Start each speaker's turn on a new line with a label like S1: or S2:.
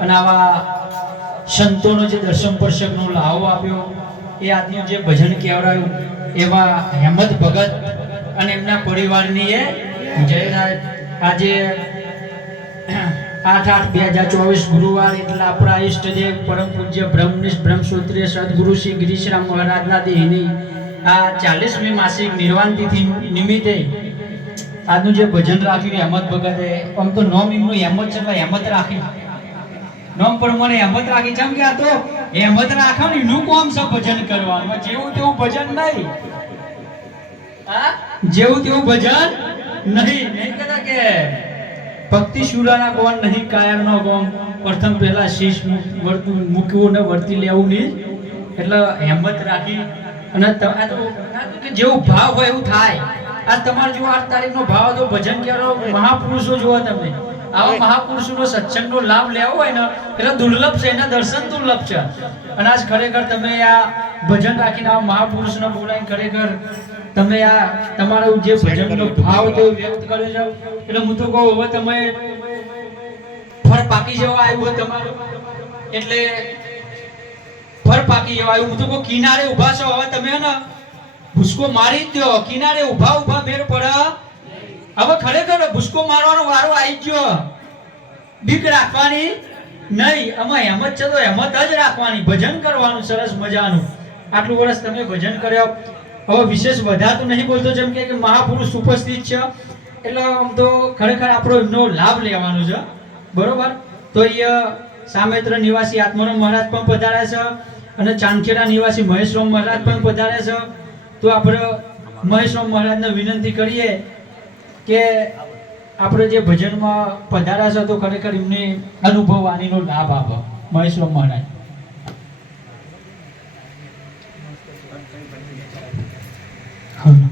S1: અને આવા સંતોનો જે દર્શન પરસકનો લાવો આપ્યો, એ આજનું જે ભજન કહેવડાયું, એવા હેમદ ભગત અને એમના પરિવારની એ જયરાજ. આજે આઠ આઠ બે હજાર ચોવીસ ગુરુવાર એટલે આપણા ઈષ્ટદેવ પરમ પૂજ્ય બ્રહ્મનિષ્ઠ બ્રહ્મસૂત્રીય સદગુરુ શ્રી ગિરીશરામ મહારાજના દેહની આ ચાલીસમી માસિક નિર્વાણ તિથિ નિમિત્તે આજનું જે ભજન રાખ્યું હેમત ભગતે, આમ તો નોમ એમનું હેમત છે એટલે હેમત રાખી. નોમ પ્રમાણે હેમત રાખી. જેમ કે આ તો હેમત રાખો ને એનું કોમ છે ભજન કરવાનું. જેવું તેવું ભજન નહીં. હા? જેવું તેવું ભજન નહીં. નહીં કહેતા કે ભક્તિ શુરાના ગોન નહીં કાયરનો ગોન પ્રથમ પહેલા શીશ વર્તું મૂકવું ને વર્તી લેવું નહીં. એટલે હેમત રાખી. અને ત- આ તો તો જેવું ભાવ હોય એવું થાય. આ તમારે જો આઠ તારીખનો ભાવ હતો ભજન કરો. મહાપુરુષો જોવા તમે. આવા મહાપુરુષોનો સત્સંગનો લાભ લેવો હોય ને એટલે દુર્લભ છે એના દર્શન દુર્લભ છે. અને આજ ખરેખર તમે આ ભજન રાખીને આ મહાપુરુષને બોલાવીને ખરેખર તમે આ તમારો જે ભજનનો ભાવ તો વ્યક્ત કર્યો છે. એટલે હું તો કહું હવે તમે ફળ પાકી જવા આવ્યું હોય તમારું. એટલે ફળ પાકી જવા આવ્યું. હું તો કહું કિનારે ઊભા છો. હવે તમે ને ભૂસકો મારી જ દો કિનારે ઊભા ઊભા ફેર પડે હવે ખરેખર ભૂસકો મારવાનો વારો આવી ગયો. બીક રાખવાની નહીં. આમાં હેમત છે તો હેમત જ રાખવાની. ભજન કરવાનું સરસ મજાનું. આટલું વર્ષ તમે ભજન કર્યો. હવે વિશેષ વધારતું નહીં બોલતો, જેમ કે મહાપુરુષ ઉપસ્થિત છે. એટલે આમ તો ખરેખર આપણો એમનો લાભ લેવાનો છે. બરોબર? તો એ સામેત્ર નિવાસી આત્મારામ મહારાજ પણ પધારે છે અને ચાંદખેડા નિવાસી મહેશરામ મહારાજ પણ પધારે છે. તો આપણે મહેશરામ મહારાજને વિનંતી કરીએ કે આપણે જે ભજનમાં પધાર્યા છે તો ખરેખર એમને અનુભવ વાણીનો લાભ આપો મહેશ્વર મહારાજ હા.